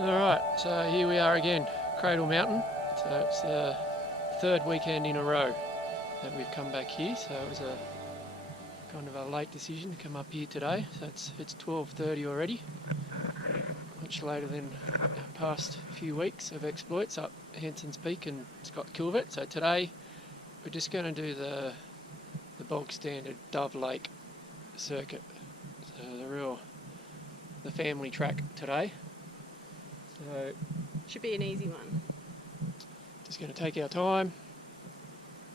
Alright, so here we are again, Cradle Mountain. So it's the third weekend in a row that we've come back here, so it was a kind of a late decision to come up here today. So it's 12:30 already, much later than our past few weeks of exploits up Hanson's Peak and Scott Buckley. So today we're just going to do the bog standard Dove Lake Circuit, so the family track today. So should be an easy one. Just going to take our time.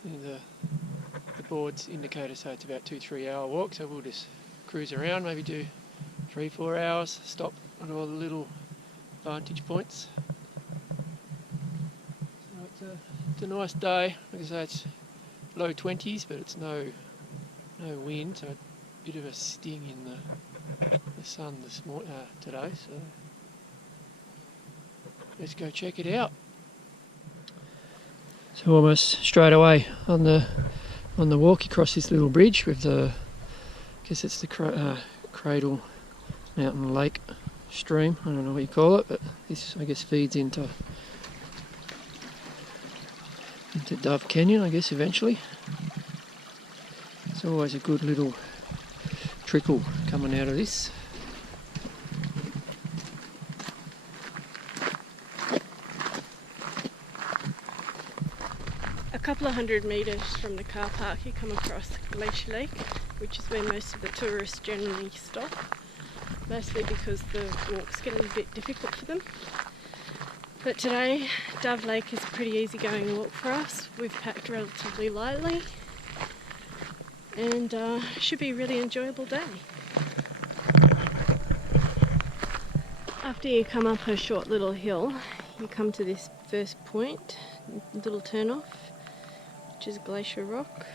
And the boards indicate us, so it's about 2-3 hour walk, so we'll just cruise around, maybe do 3-4 hours, stop at all the little vantage points. So it's a nice day. Like I say, it's low 20s, but it's no wind, so a bit of a sting in the sun today. So let's go check it out. So almost straight away on the walk across this little bridge with I guess it's the Cradle Mountain Lake stream. I don't know what you call it, but this I guess feeds into Dove Canyon, I guess, eventually. It's always a good little trickle coming out of this. A couple of 100 metres from the car park you come across Glacier Lake, which is where most of the tourists generally stop, mostly because the walk's getting a bit difficult for them. But today, Dove Lake is a pretty easygoing walk for us. We've packed relatively lightly and should be a really enjoyable day. After you come up a short little hill, you come to this first point, little turn off, which is Glacier Rock.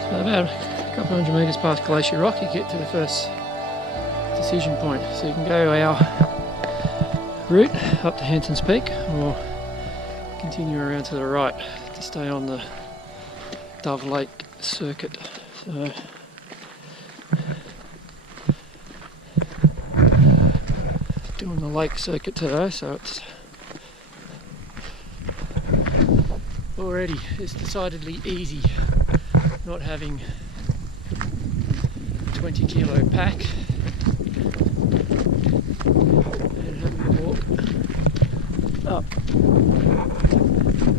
So about a couple hundred metres past Glacier Rock, you get to the first decision point. So you can go our route up to Hanson's Peak, or continue around to the right to stay on the Dove Lake Circuit. So doing the Lake Circuit today, so it's decidedly easy. Not having a 20 kilo pack and having to walk up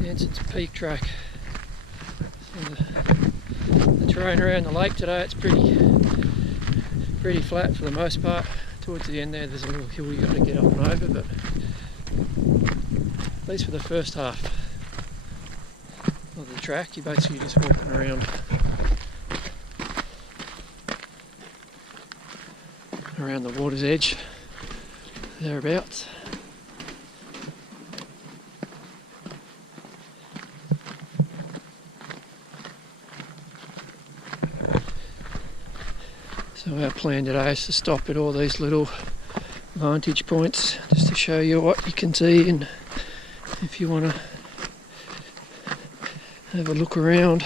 Hanson's Peak track. So the terrain around the lake today, it's pretty flat for the most part. Towards the end there's a little hill you've got to get up and over, but at least for the first half of the track, you're basically just walking around the water's edge, thereabouts. So our plan today is to stop at all these little vantage points just to show you what you can see, and if you want to have a look around.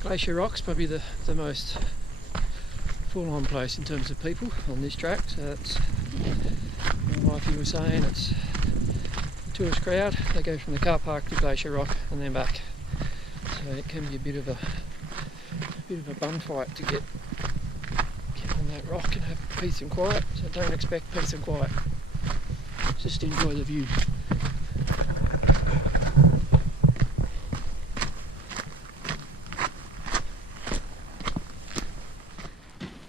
Glacier Rock's probably the most full-on place in terms of people on this track, so that's, my wife, you were saying, it's a tourist crowd. They go from the car park to Glacier Rock and then back, so it can be a bit of a bun fight to get on that rock and have peace and quiet. So don't expect peace and quiet, just enjoy the view.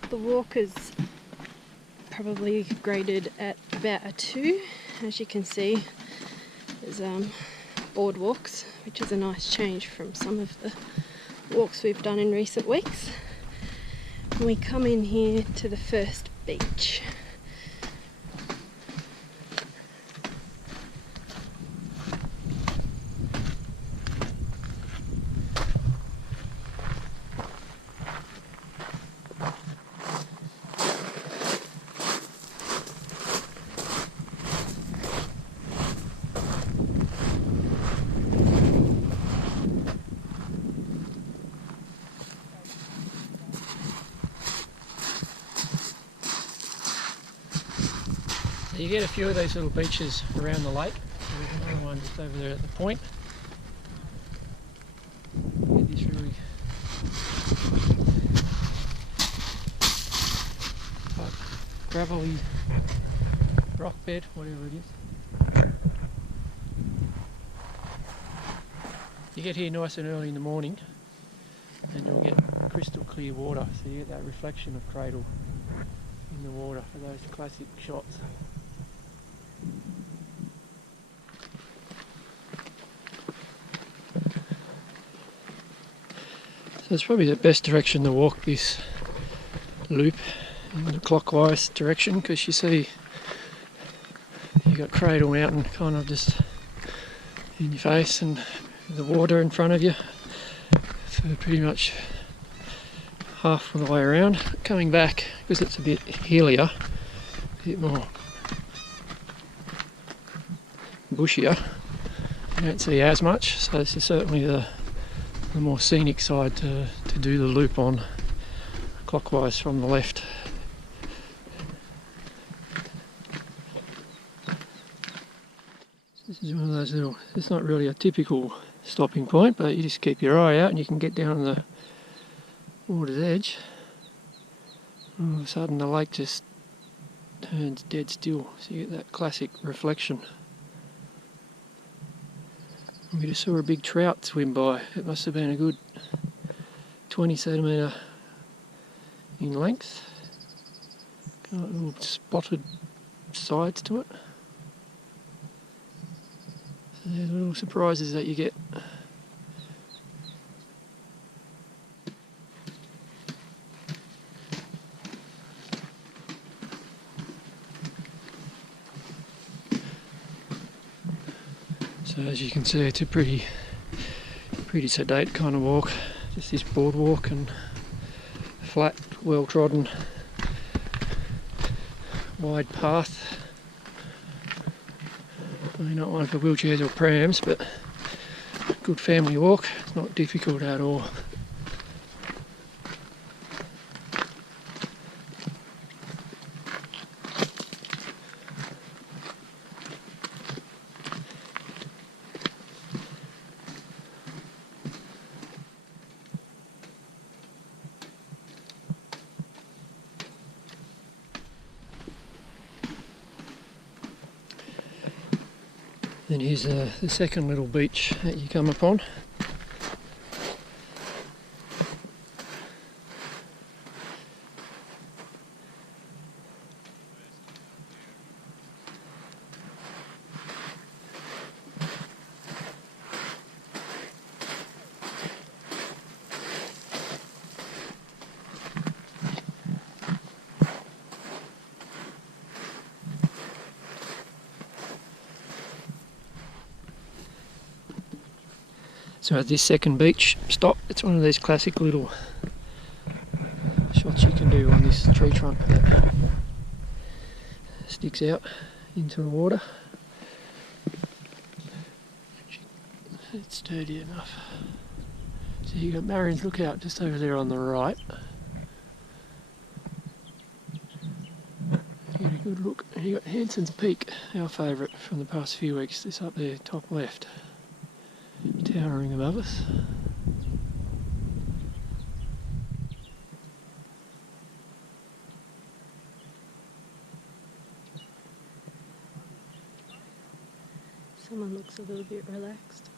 The walkers probably graded at about a 2. As you can see, there's boardwalks, which is a nice change from some of the walks we've done in recent weeks. And we come in here to the first beach. You get a few of these little beaches around the lake. There's another one just over there at the point. You get this really gravelly rock bed, whatever it is. You get here nice and early in the morning and you'll get crystal clear water, so you get that reflection of Cradle in the water for those classic shots. So it's probably the best direction to walk this loop, in the clockwise direction, because you see you got Cradle Mountain kind of just in your face and the water in front of you for pretty much half of the way around. Coming back, because it's a bit hillier, a bit more bushier, you don't see as much, so this is certainly the more scenic side to do the loop on, clockwise from the left. This is one of those little, it's not really a typical stopping point, but you just keep your eye out and you can get down the water's edge. All of a sudden the lake just turns dead still, so you get that classic reflection. We just saw a big trout swim by. It must have been a good 20 centimetre in length. Got little spotted sides to it. So there's little surprises that you get. So as you can see, it's a pretty sedate kind of walk. Just this boardwalk and flat, well trodden, wide path. I mean, not one for wheelchairs or prams, but good family walk. It's not difficult at all. Then here's the second little beach that you come upon. So at this second beach stop, it's one of these classic little shots you can do on this tree trunk that sticks out into the water. It's sturdy enough. So you've got Marion's Lookout just over there on the right. You get a good look. And you've got Hanson's Peak, our favourite from the past few weeks, this up there, top left, towering above us. Someone looks a little bit relaxed.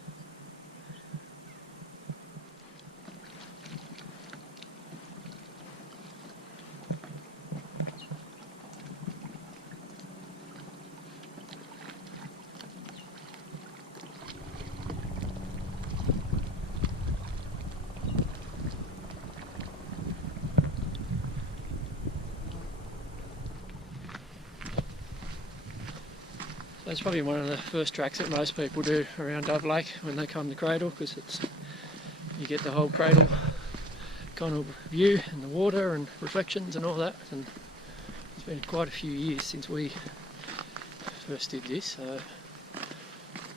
So it's probably one of the first tracks that most people do around Dove Lake when they come to Cradle, because you get the whole Cradle kind of view and the water and reflections and all that. And it's been quite a few years since we first did this, so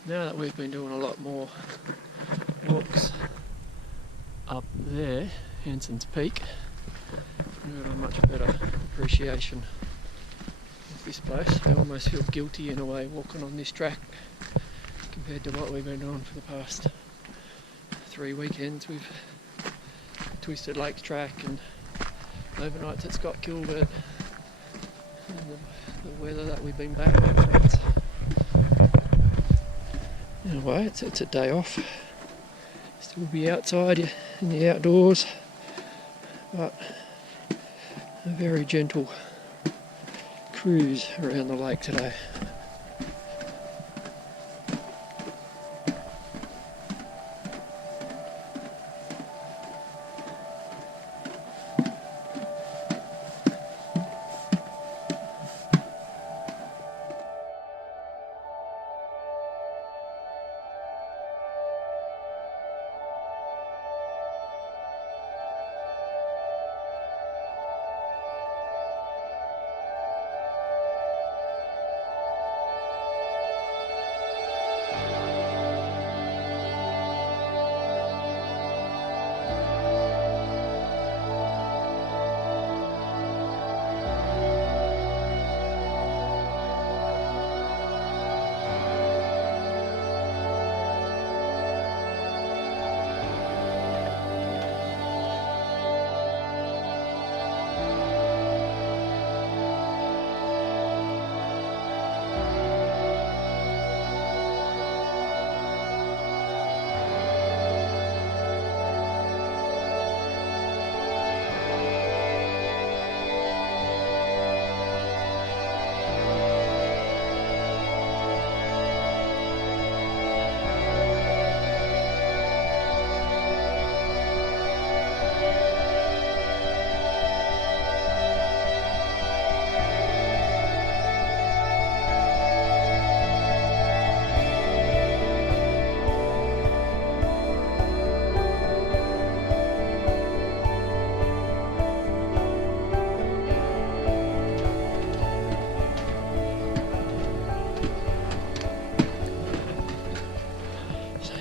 now that we've been doing a lot more walks up there, Hanson's Peak, we've got a much better appreciation of this place. I almost feel guilty in a way walking on this track compared to what we've been doing for the past 3 weekends. We've twisted Lake Track and overnights at Scott Buckley, and the weather that we've been battling. In a way, it's a day off. Still be outside in the outdoors, but a very gentle cruise around the lake today.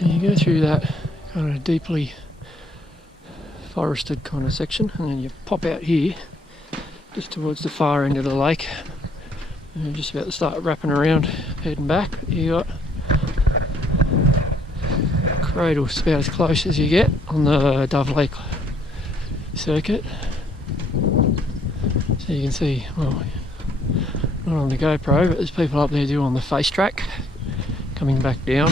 You go through that kind of deeply forested kind of section, and then you pop out here just towards the far end of the lake, and you're just about to start wrapping around heading back. You got Cradle's about as close as you get on the Dove Lake circuit, so you can see, well, not on the GoPro, but there's people up there doing the face track coming back down.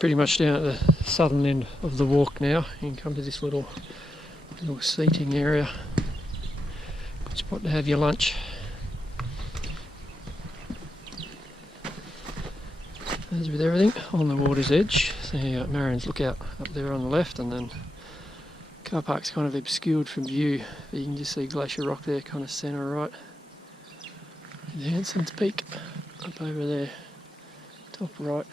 Pretty much down at the southern end of the walk now. You can come to this little seating area. Good spot to have your lunch. As with everything, on the water's edge. So you got Marion's Lookout up there on the left, and then car park's kind of obscured from view, but you can just see Glacier Rock there, kind of centre right. And Hanson's Peak up over there, top right.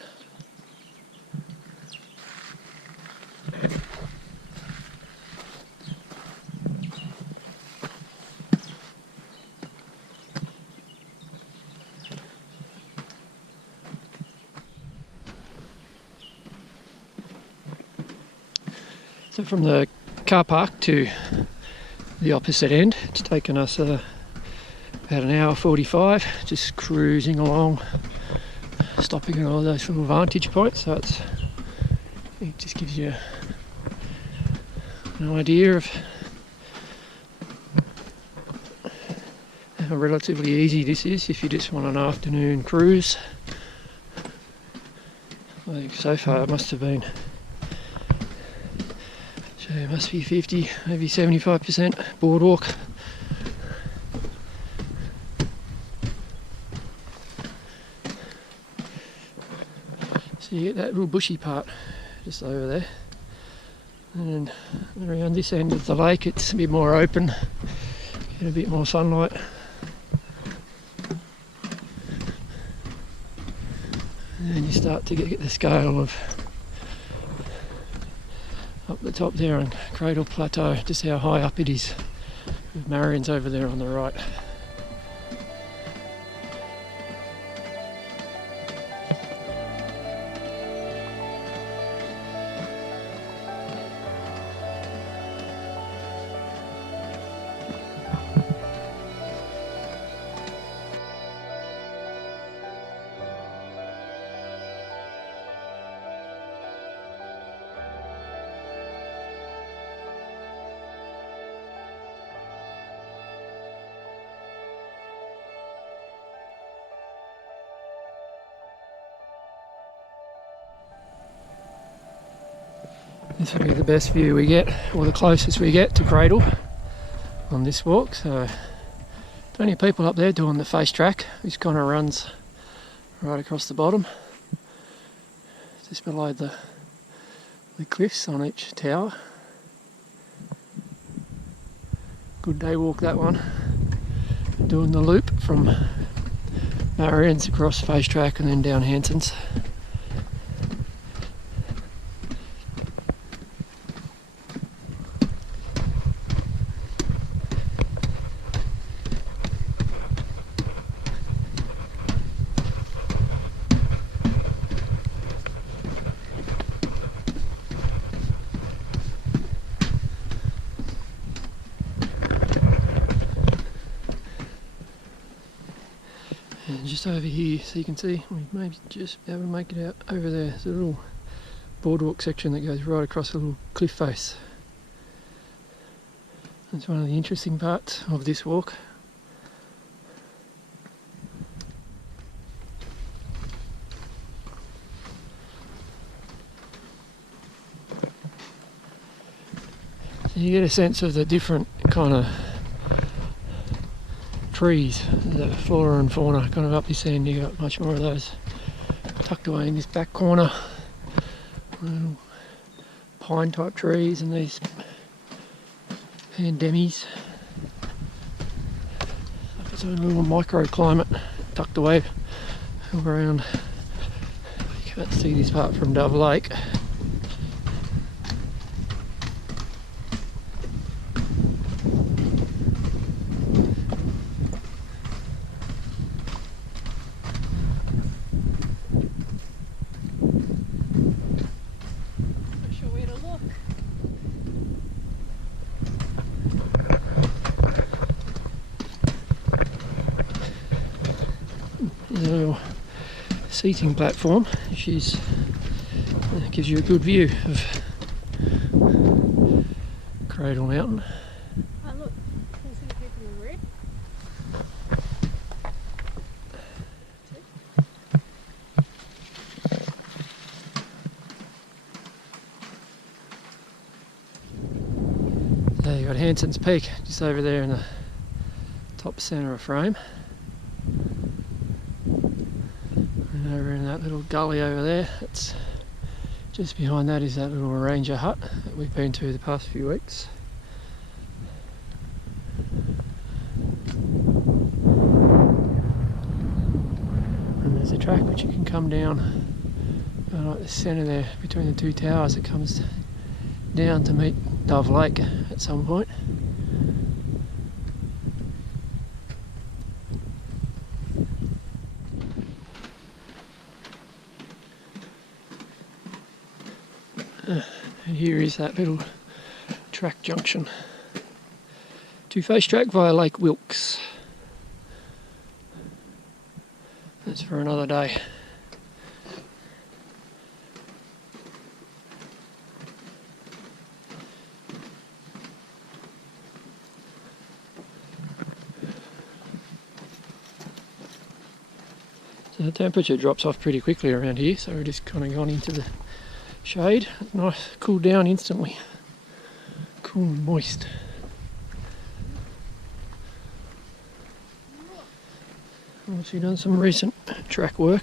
So from the car park to the opposite end, it's taken us about an hour 45, just cruising along, stopping at all those little vantage points. So it just gives you an idea of how how relatively easy this is if you just want an afternoon cruise. I think so far it must have been, so it must be 50, maybe 75% boardwalk. So you get that little bushy part just over there, and around this end of the lake it's a bit more open, get a bit more sunlight. And then you start to get the scale of up the top there on Cradle Plateau, just how high up it is, with Marian's over there on the right. This will be the best view we get, or the closest we get to Cradle on this walk. So plenty of people up there doing the face track, which kind of runs right across the bottom, just below the cliffs on each tower. Good day walk, that one. Doing the loop from Marian's across face track and then down Hanson's. And just over here, so you can see, we maybe just be able to make it out over there. There's a little boardwalk section that goes right across a little cliff face. That's one of the interesting parts of this walk. So you get a sense of the different kind of trees, the flora and fauna kind of up this end. You got much more of those tucked away in this back corner, little pine type trees and these pandemies. It's a little microclimate tucked away around. You can't see this part from Dove Lake. Little seating platform, gives you a good view of Cradle Mountain. Oh look, can you see the people in red? So you've got Hanson's Peak just over there in the top centre of frame. And over in that little gully over there, it's just behind that is that little ranger hut that we've been to the past few weeks. And there's a track which you can come down like the centre there between the two towers. It comes down to meet Dove Lake at some point. And here is that little track junction to face track via Lake Wilkes. That's for another day. So the temperature drops off pretty quickly around here, so we've just kind of gone into the shade. Nice, cooled down instantly. Cool and moist. Obviously done some recent track work.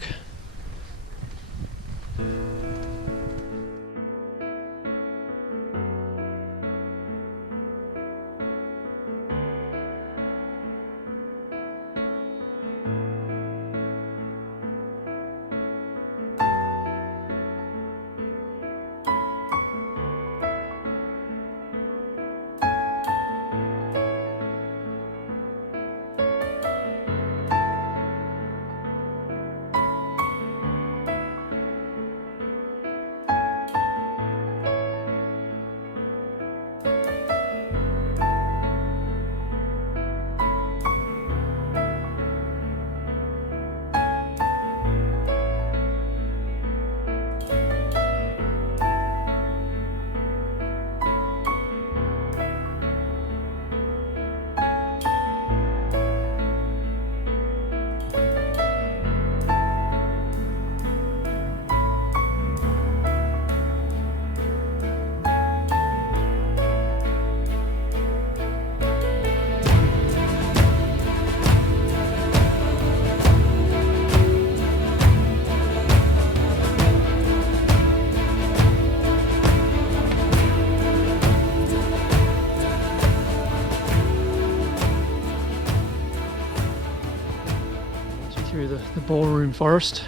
Through the ballroom forest,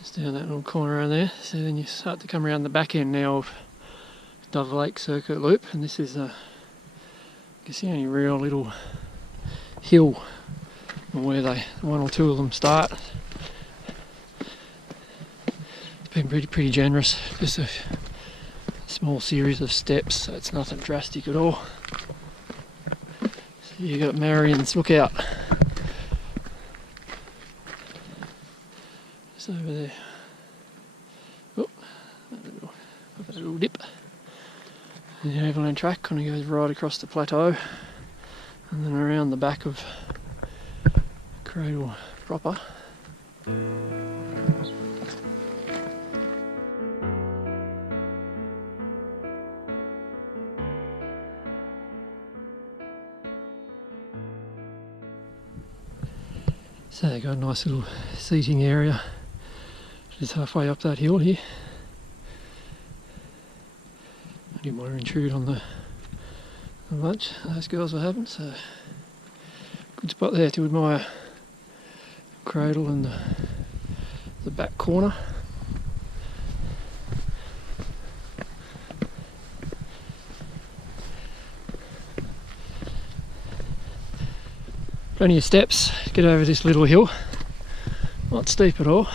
just down that little corner around there. So then you start to come around the back end now of Lake Circut loop, and this is I guess the only real little hill where one or two of them start. It's been pretty generous, just a small series of steps, so it's nothing drastic at all. So you got Marion's Lookout. Over there. Oh, a little dip. And the Overland Track kind of goes right across the plateau and then around the back of Cradle proper. So they've got a nice little seating area just halfway up that hill here. I didn't want to intrude on the lunch those girls were having, so good spot there to admire Cradle and the back corner. Plenty of steps to get over this little hill, not steep at all.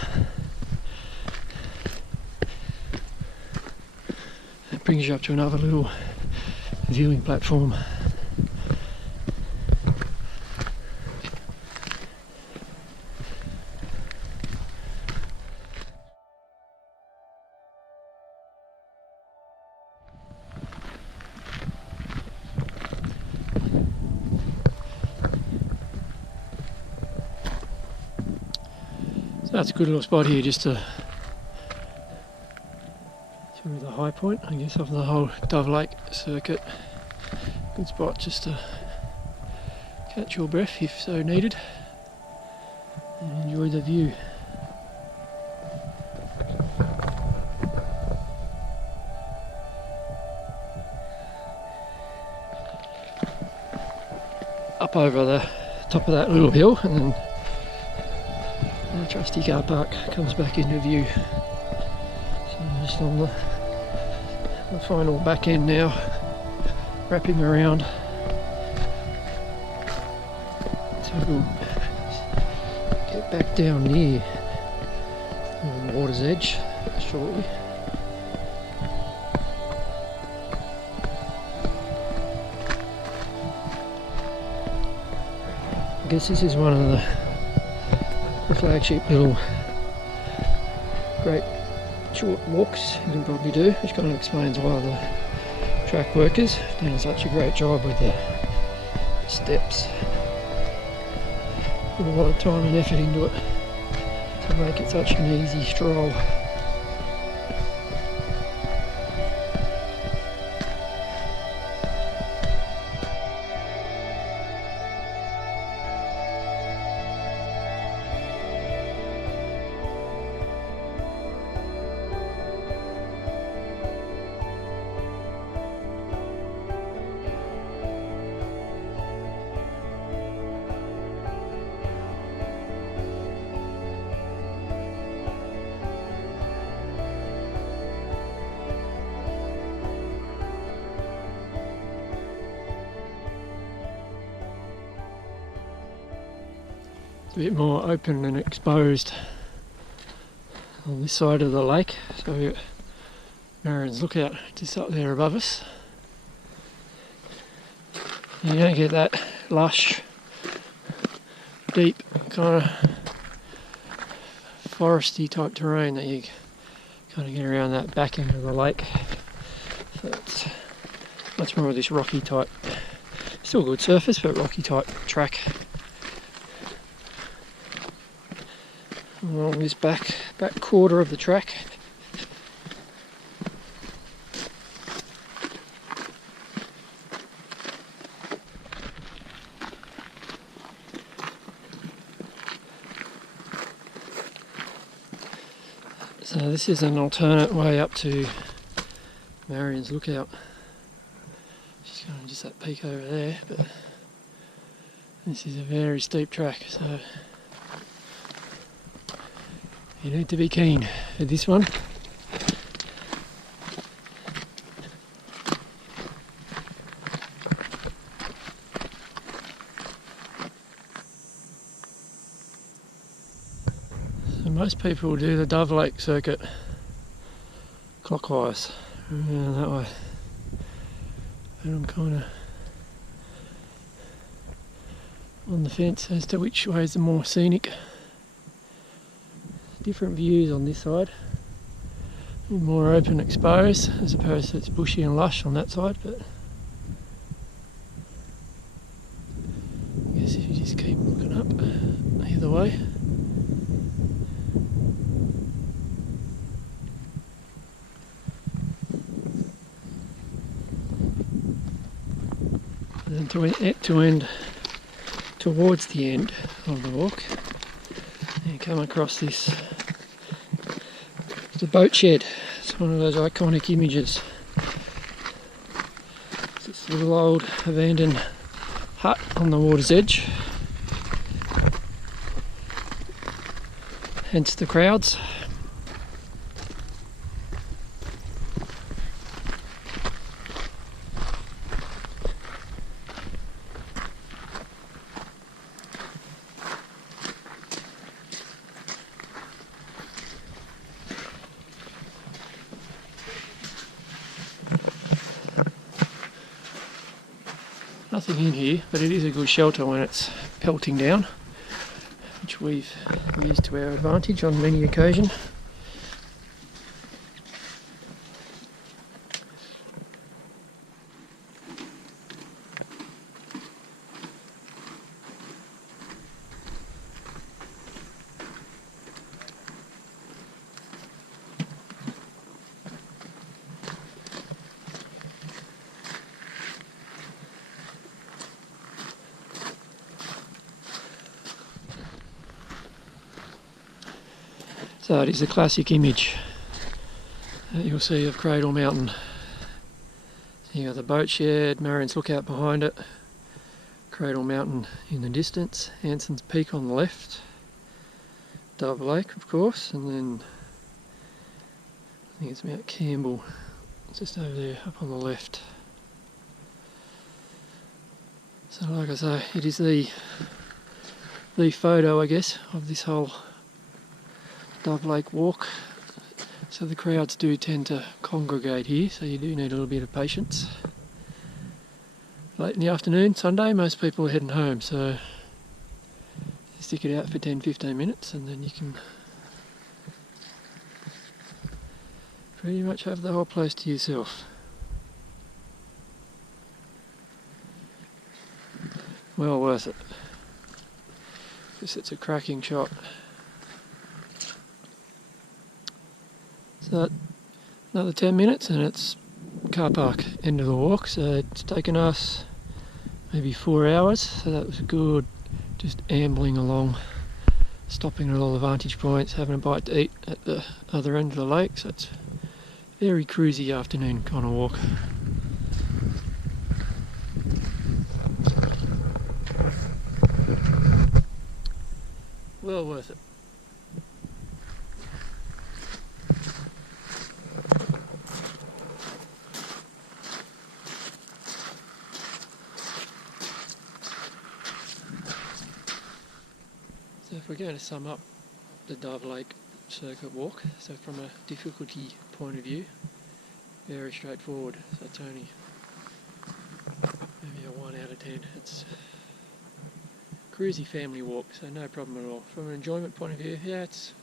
It brings you up to another little viewing platform. So that's a good little spot here just to show you the high point, I guess, of the whole Lake Circut. Good spot just to catch your breath if so needed and enjoy the view. Up over the top of that little hill, and then the trusty car park comes back into view. So I'm just on the final back end now, wrapping around. So we'll get back down near the water's edge shortly. I guess this is one of the flagship little great short walks you can probably do, which kind of explains why the track workers have done such a great job with the steps. Put a lot of time and effort into it. to make it such an easy stroll. A bit more open and exposed on this side of the lake, so we've got Marian's Lookout just up there above us. You don't get that lush, deep kind of foresty type terrain that you kind of get around that back end of the lake. So it's much more of this rocky type, still good surface, but rocky type track. Along this back quarter of the track. So this is an alternate way up to Marian's Lookout. She's going just that peak over there, but this is a very steep track, so you need to be keen for this one. So most people do the Lake Circuit clockwise, around that way. But I'm kind of on the fence as to which way is the more scenic. Different views on this side, more open exposed as opposed to it's bushy and lush on that side, but I guess if you just keep looking up either way. And then to end towards the end of the walk, you come across this. It's a boat shed. It's one of those iconic images. It's this little old abandoned hut on the water's edge. Hence the crowds. Nothing in here, but it is a good shelter when it's pelting down, which we've used to our advantage on many occasions. So it is a classic image that you'll see of Cradle Mountain. You got the boat shed, Marian's Lookout behind it, Cradle Mountain in the distance, Hanson's Peak on the left, Dove Lake of course, and then I think it's Mount Campbell just over there up on the left. So like I say, it is the photo I guess of this whole Dove Lake walk. So the crowds do tend to congregate here, so you do need a little bit of patience. Late in the afternoon, Sunday, most people are heading home, so stick it out for 10-15 minutes and then you can pretty much have the whole place to yourself. Well worth it, because it's a cracking shot. So another 10 minutes and it's car park, end of the walk. So it's taken us maybe 4 hours, so that was good, just ambling along, stopping at all the vantage points, having a bite to eat at the other end of the lake. So it's a very cruisy afternoon kind of walk. Well worth it. So if we're going to sum up the Dove Lake Circuit walk, so from a difficulty point of view, very straightforward. So it's only maybe a 1 out of 10. It's cruisy family walk, so no problem at all. From an enjoyment point of view, yeah, it's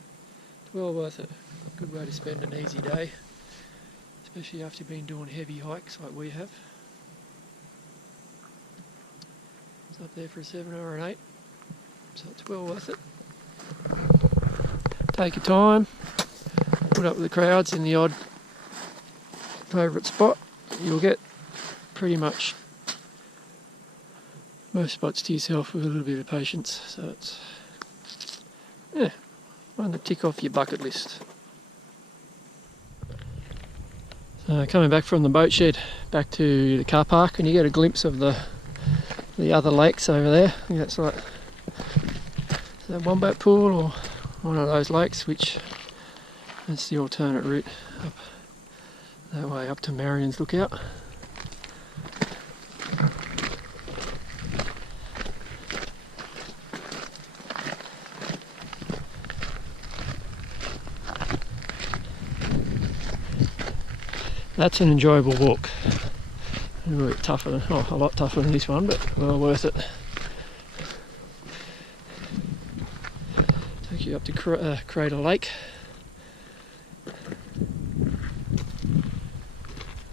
well worth it. Good way to spend an easy day, especially after you've been doing heavy hikes like we have. It's up there for a 7 or an 8, so it's well worth it. Take your time, put up with the crowds in the odd favourite spot. You'll get pretty much most spots to yourself with a little bit of patience, so it's, yeah, one to tick off your bucket list. So coming back from the boat shed back to the car park, and you get a glimpse of the other lakes over there. I think that's like the Wombat Pool or one of those lakes, which that's the alternate route up that way up to Marion's Lookout. That's an enjoyable walk. A little bit tougher, a lot tougher than this one, but well worth it. Take you up to Cradle Lake.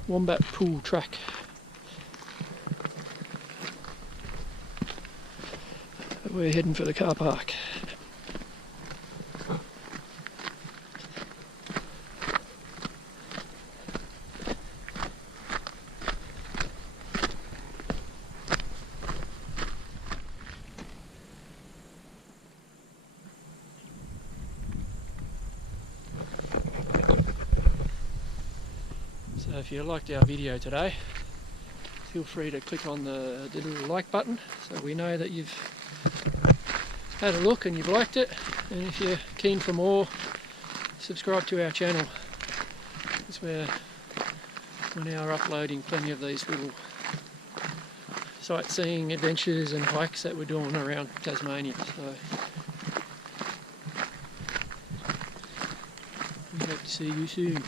Wombat Pool Track. We're heading for the car park. So if you liked our video today, feel free to click on the little like button so we know that you've had a look and you've liked it. And if you're keen for more, subscribe to our channel, because we're now uploading plenty of these little sightseeing adventures and hikes that we're doing around Tasmania. So we hope to see you soon.